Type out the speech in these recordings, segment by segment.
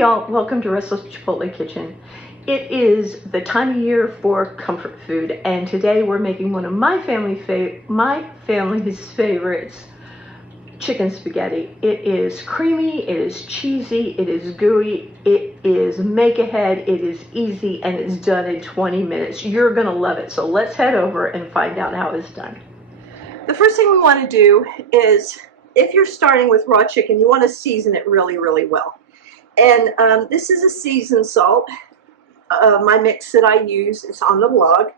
y'all, welcome to Restless Chipotle Kitchen. It is the time of year for comfort food, and today we're making one of my family's favorites, chicken spaghetti. It is creamy, it is cheesy, it is gooey, it is make-ahead, it is easy, and it's done in 20 minutes. You're gonna love it, so let's head over and find out how it's done. The first thing we want to do is, if you're starting with raw chicken, you want to season it really, really well. And this is a seasoned salt. My mix that I use is on the blog,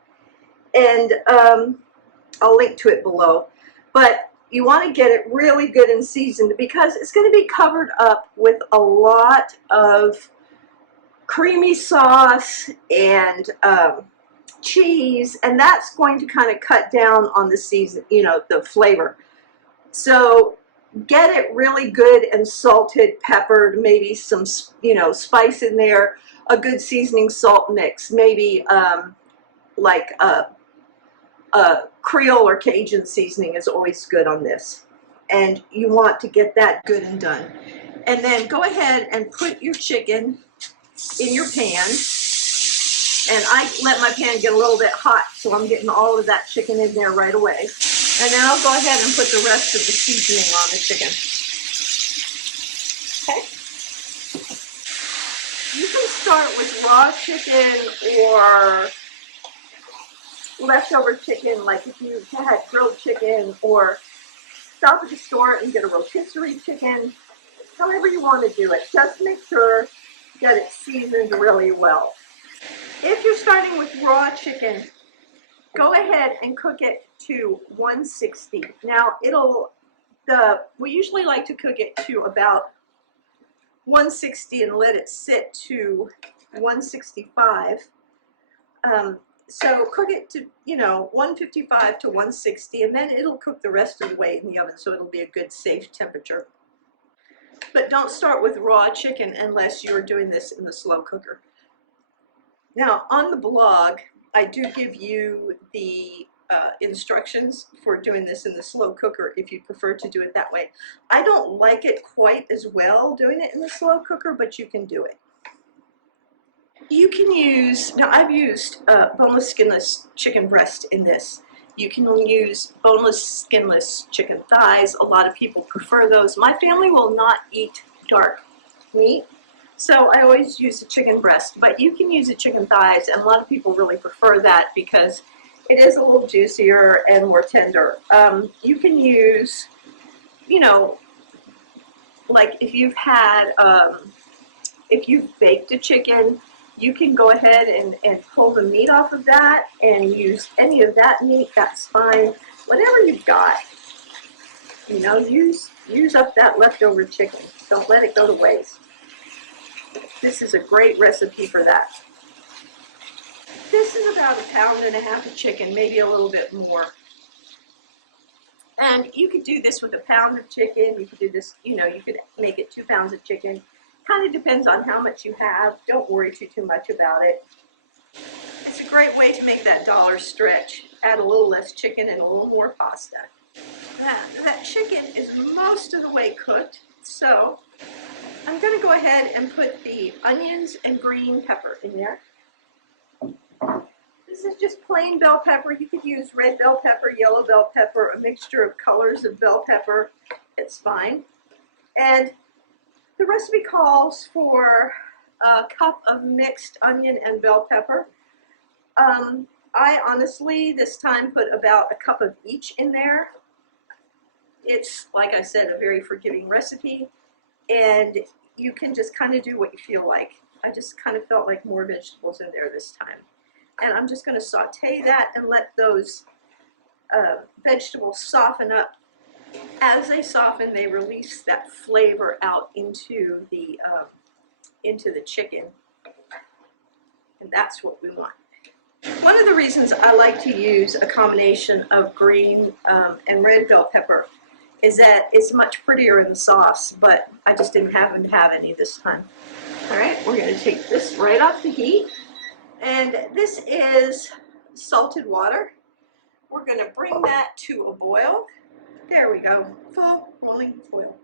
and I'll link to it below. But you want to get it really good and seasoned because it's going to be covered up with a lot of creamy sauce and cheese, and that's going to kind of cut down on the season, the flavor. So get it really good and salted, peppered, maybe some, spice in there, a good seasoning salt mix, maybe like a Creole or Cajun seasoning is always good on this. And you want to get that good and done. And then go ahead and put your chicken in your pan. And I let my pan get a little bit hot, so I'm getting all of that chicken in there right away. And then I'll go ahead and put the rest of the seasoning on the chicken. Okay. You can start with raw chicken or leftover chicken, like if you had grilled chicken, or stop at the store and get a rotisserie chicken. However you want to do it, just make sure that it's seasoned really well. If you're starting with raw chicken, go ahead and cook it to 160. Now we usually like to cook it to about 160 and let it sit to 165. So cook it to 155 to 160, and then it'll cook the rest of the way in the oven, so it'll be a good safe temperature. But don't start with raw chicken unless you're doing this in the slow cooker. Now on the blog, I do give you the instructions for doing this in the slow cooker if you prefer to do it that way. I don't like it quite as well doing it in the slow cooker, but you can do it. You can use, now I've used boneless, skinless chicken breast in this. You can use boneless, skinless chicken thighs. A lot of people prefer those. My family will not eat dark meat, so I always use a chicken breast, but you can use a chicken thighs, and a lot of people really prefer that because it is a little juicier and more tender. You can use, like if you've had, if you've baked a chicken, you can go ahead and pull the meat off of that and use any of that meat, that's fine. Whatever you've got, use up that leftover chicken. Don't let it go to waste. This is a great recipe for that. This is about 1.5 pounds of chicken, maybe a little bit more. And you could do this with 1 pound of chicken. You could do this, you could make it 2 pounds of chicken. Kind of depends on how much you have. Don't worry too much about it. It's a great way to make that dollar stretch. Add a little less chicken and a little more pasta. That chicken is most of the way cooked, so I'm going to go ahead and put the onions and green pepper in there. This is just plain bell pepper. You could use red bell pepper, yellow bell pepper, a mixture of colors of bell pepper. It's fine. And the recipe calls for a cup of mixed onion and bell pepper. I honestly, this time, put about a cup of each in there. It's, like I said, a very forgiving recipe, and you can just kind of do what you feel like. I just kind of felt like more vegetables in there this time. And I'm just going to saute that and let those vegetables soften up. As they soften, they release that flavor out into the chicken, and that's what we want. One of the reasons I like to use a combination of green and red bell pepper is that it's much prettier in the sauce, but I just didn't happen to have any this time. All right, we're going to take this right off the heat, and this is salted water. We're going to bring that to a boil. There we go, full rolling boil.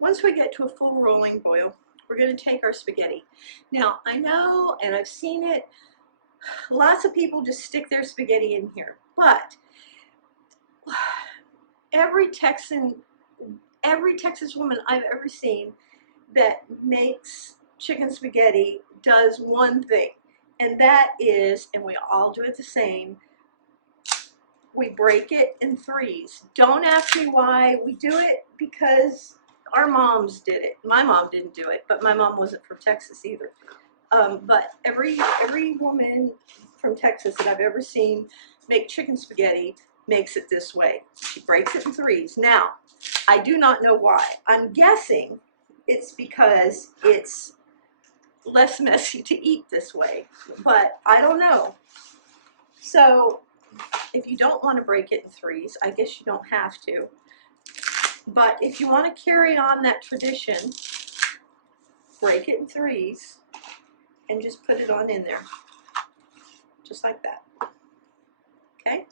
Once we get to a full rolling boil, we're going to take our spaghetti. Now, I know, and I've seen it, lots of people just stick their spaghetti in here, but every Texas woman I've ever seen that makes chicken spaghetti does one thing, and that is, and we all do it the same, we break it in threes. Don't ask me why we do it, because our moms did it. My mom didn't do it, but my mom wasn't from Texas either. But every woman from Texas that I've ever seen make chicken spaghetti makes it this way. She breaks it in threes. Now, I do not know why. I'm guessing it's because it's less messy to eat this way, but I don't know. So if you don't want to break it in threes, I guess you don't have to. But if you want to carry on that tradition, break it in threes and just put it on in there. Just like that. Okay?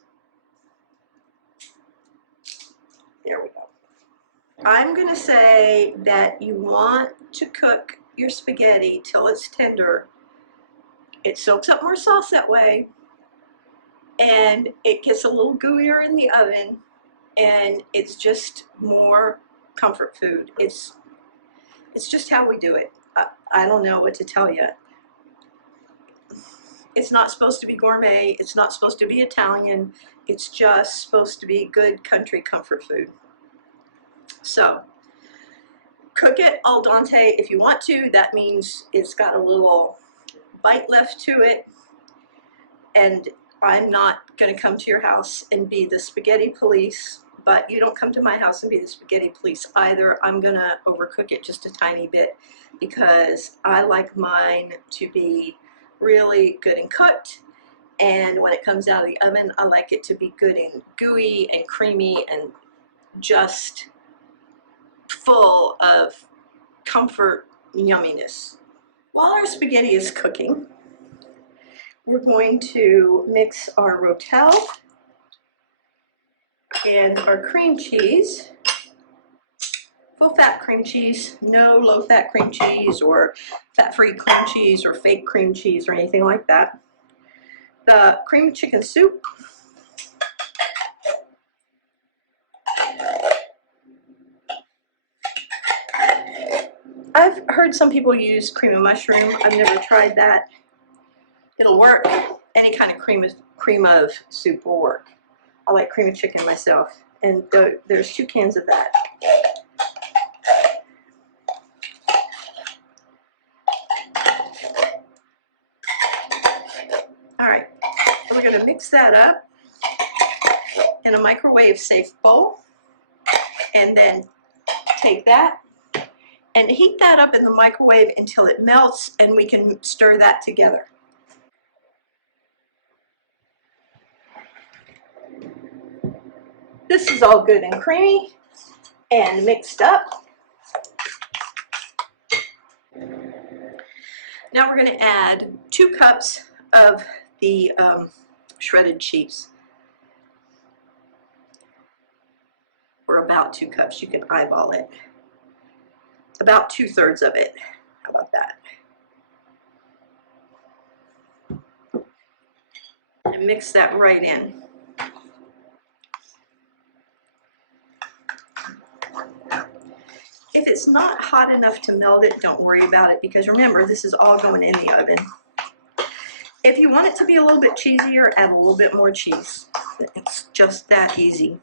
There we go. I'm going to say that you want to cook your spaghetti till it's tender. It soaks up more sauce that way, and it gets a little gooier in the oven, and it's just more comfort food. It's just how we do it. I don't know what to tell you. It's not supposed to be gourmet. It's not supposed to be Italian. It's just supposed to be good country comfort food. So cook it al dente if you want to. That means it's got a little bite left to it. And I'm not going to come to your house and be the spaghetti police, but you don't come to my house and be the spaghetti police either. I'm going to overcook it just a tiny bit because I like mine to be really good and cooked, and when it comes out of the oven, I like it to be good and gooey and creamy and just full of comfort yumminess. While our spaghetti is cooking, we're going to mix our Rotel and our cream cheese, full fat cream cheese, no low fat cream cheese or fat-free cream cheese or fake cream cheese or anything like that. The cream chicken soup, I've heard some people use cream of mushroom. I've never tried that. It'll work. Any kind of cream of soup will work. I like cream of chicken myself, and there's 2 cans of that. All right, we're going to mix that up in a microwave-safe bowl, and then take that and heat that up in the microwave until it melts, and we can stir that together. This is all good and creamy and mixed up. Now we're going to add 2 cups of the shredded cheese. Or about 2 cups, you can eyeball it. About 2/3 of it. How about that? And mix that right in. If it's not hot enough to melt it, don't worry about it, because remember, this is all going in the oven. If you want it to be a little bit cheesier, add a little bit more cheese. It's just that easy.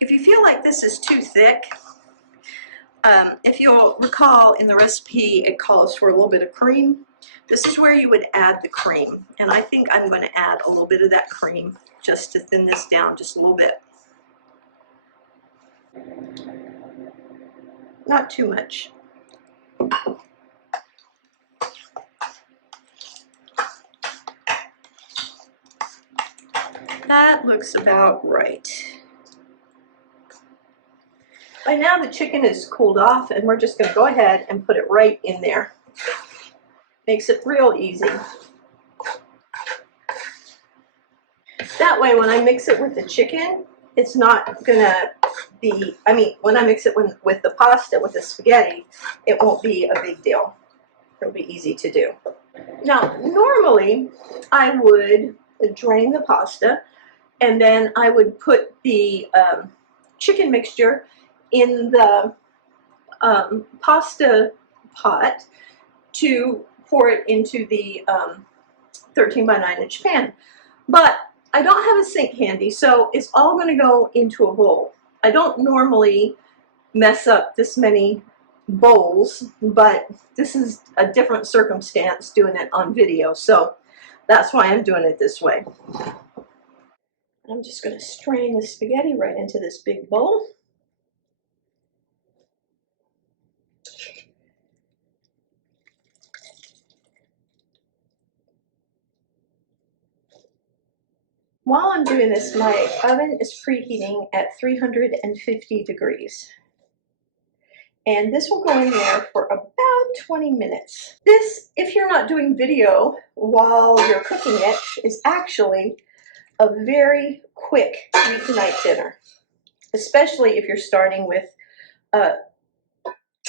If you feel like this is too thick, if you'll recall in the recipe, it calls for a little bit of cream. This is where you would add the cream, and I think I'm going to add a little bit of that cream just to thin this down just a little bit. Not too much. That looks about right. By now the chicken is cooled off, and we're just going to go ahead and put it right in there. Makes it real easy. That way when I mix it with the chicken, it's not gonna be, I mean, when I mix it with the pasta, with the spaghetti, it won't be a big deal. It'll be easy to do. Now, normally I would drain the pasta and then I would put the chicken mixture in the pasta pot to pour it into the 13 by 9 inch pan. But I don't have a sink handy, so it's all going to go into a bowl. I don't normally mess up this many bowls, but this is a different circumstance doing it on video, so that's why I'm doing it this way. I'm just going to strain the spaghetti right into this big bowl. While I'm doing this, my oven is preheating at 350 degrees. And this will go in there for about 20 minutes. This, if you're not doing video while you're cooking it, is actually a very quick weeknight dinner, especially if you're starting with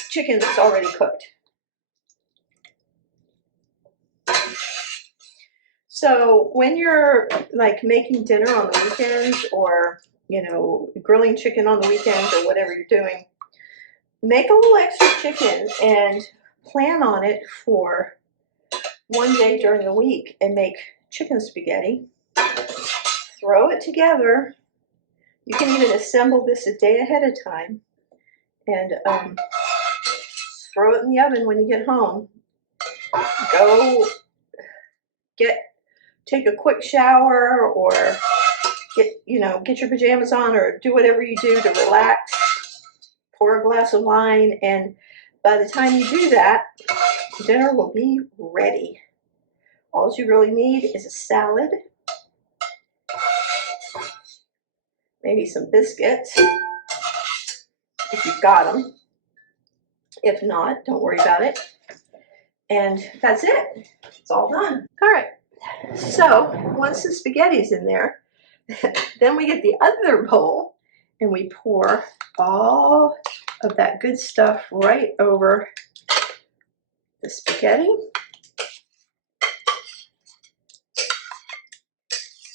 chicken that's already cooked. So when you're like making dinner on the weekends, or grilling chicken on the weekends, or whatever you're doing, make a little extra chicken and plan on it for one day during the week and make chicken spaghetti. Throw it together. You can even assemble this a day ahead of time and throw it in the oven when you get home. Go take a quick shower, or get your pajamas on, or do whatever you do to relax. Pour a glass of wine, and by the time you do that, dinner will be ready. All you really need is a salad, maybe some biscuits, if you've got them. If not, don't worry about it. And that's it. It's all done. All right. So once the spaghetti's in there, then we get the other bowl and we pour all of that good stuff right over the spaghetti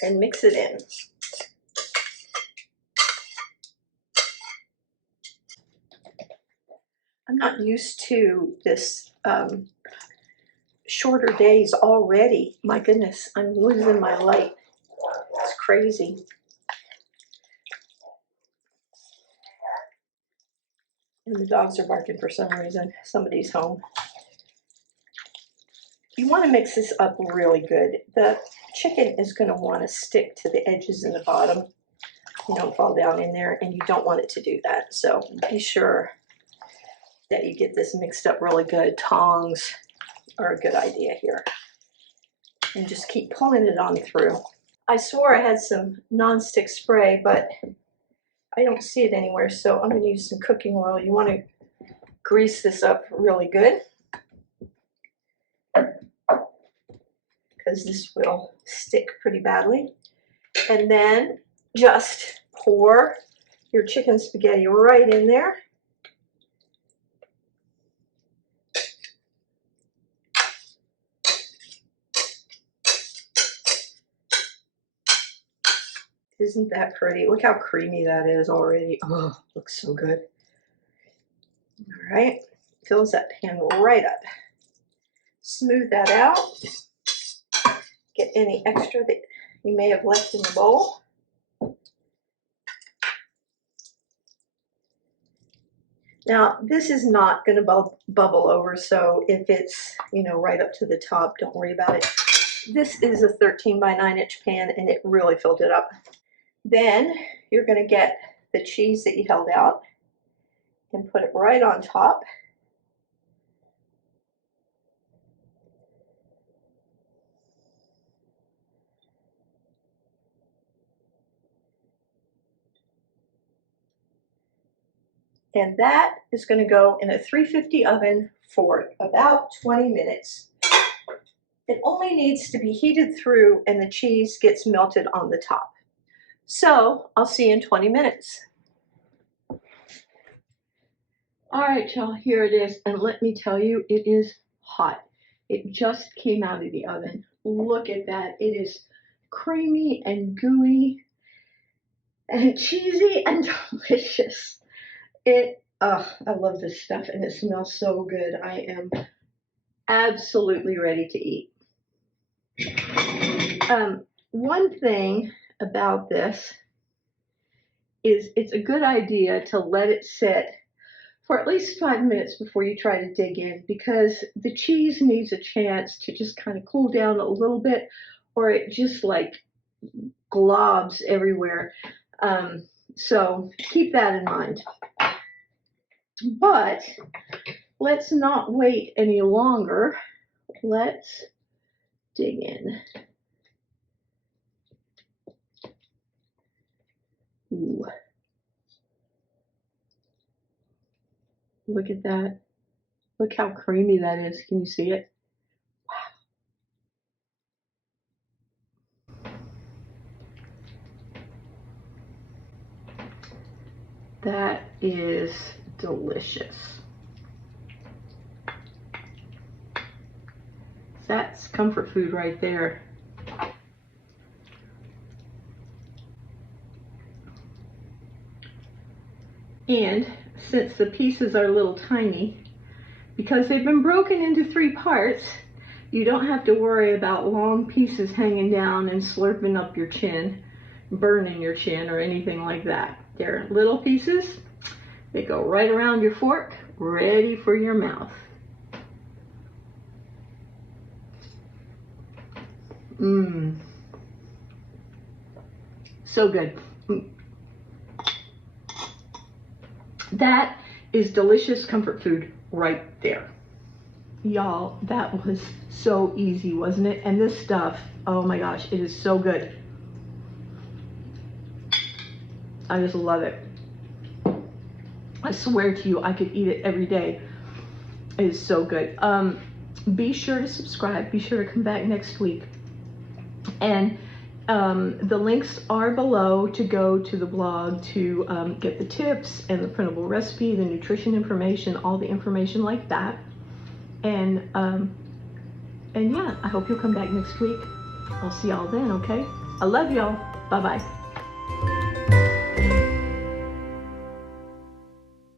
and mix it in. I'm not used to this shorter days already. My goodness, I'm losing my light. It's crazy. And the dogs are barking for some reason. Somebody's home. You want to mix this up really good. The chicken is going to want to stick to the edges and the bottom. You don't fall down in there, and you don't want it to do that. So be sure that you get this mixed up really good. Tongs are a good idea here. And just keep pulling it on through. I swore I had some nonstick spray, but I don't see it anywhere, so I'm going to use some cooking oil. You want to grease this up really good, because this will stick pretty badly. And then just pour your chicken spaghetti right in there. Isn't that pretty? Look how creamy that is already. Oh, looks so good. All right, fills that pan right up. Smooth that out. Get any extra that you may have left in the bowl. Now, this is not going to bubble over, so if it's, right up to the top, don't worry about it. This is a 13 by 9 inch pan, and it really filled it up. Then you're going to get the cheese that you held out and put it right on top. And that is going to go in a 350 oven for about 20 minutes. It only needs to be heated through and the cheese gets melted on the top. So I'll see you in 20 minutes. All right, y'all, here it is. And let me tell you, it is hot. It just came out of the oven. Look at that. It is creamy and gooey and cheesy and delicious. I love this stuff and it smells so good. I am absolutely ready to eat. One thing about this is it's a good idea to let it sit for at least 5 minutes before you try to dig in, because the cheese needs a chance to just kind of cool down a little bit, or it just like globs everywhere. So keep that in mind. But let's not wait any longer. Let's dig in. Ooh. Look at that. Look how creamy that is. Can you see it? Wow. That is delicious. That's comfort food right there. And since the pieces are little tiny, because they've been broken into 3 parts, you don't have to worry about long pieces hanging down and slurping up your chin, burning your chin or anything like that. They're little pieces. They go right around your fork, ready for your mouth. Mmm. So good. That is delicious comfort food right there. Y'all, that was so easy, wasn't it? And this stuff, oh my gosh, it is so good. I just love it. I swear to you, I could eat it every day. It is so good. Be sure to subscribe. Be sure to come back next week. And the links are below to go to the blog to get the tips and the printable recipe, the nutrition information, all the information like that. And yeah, I hope you'll come back next week. I'll see y'all then, okay? I love y'all. Bye-bye.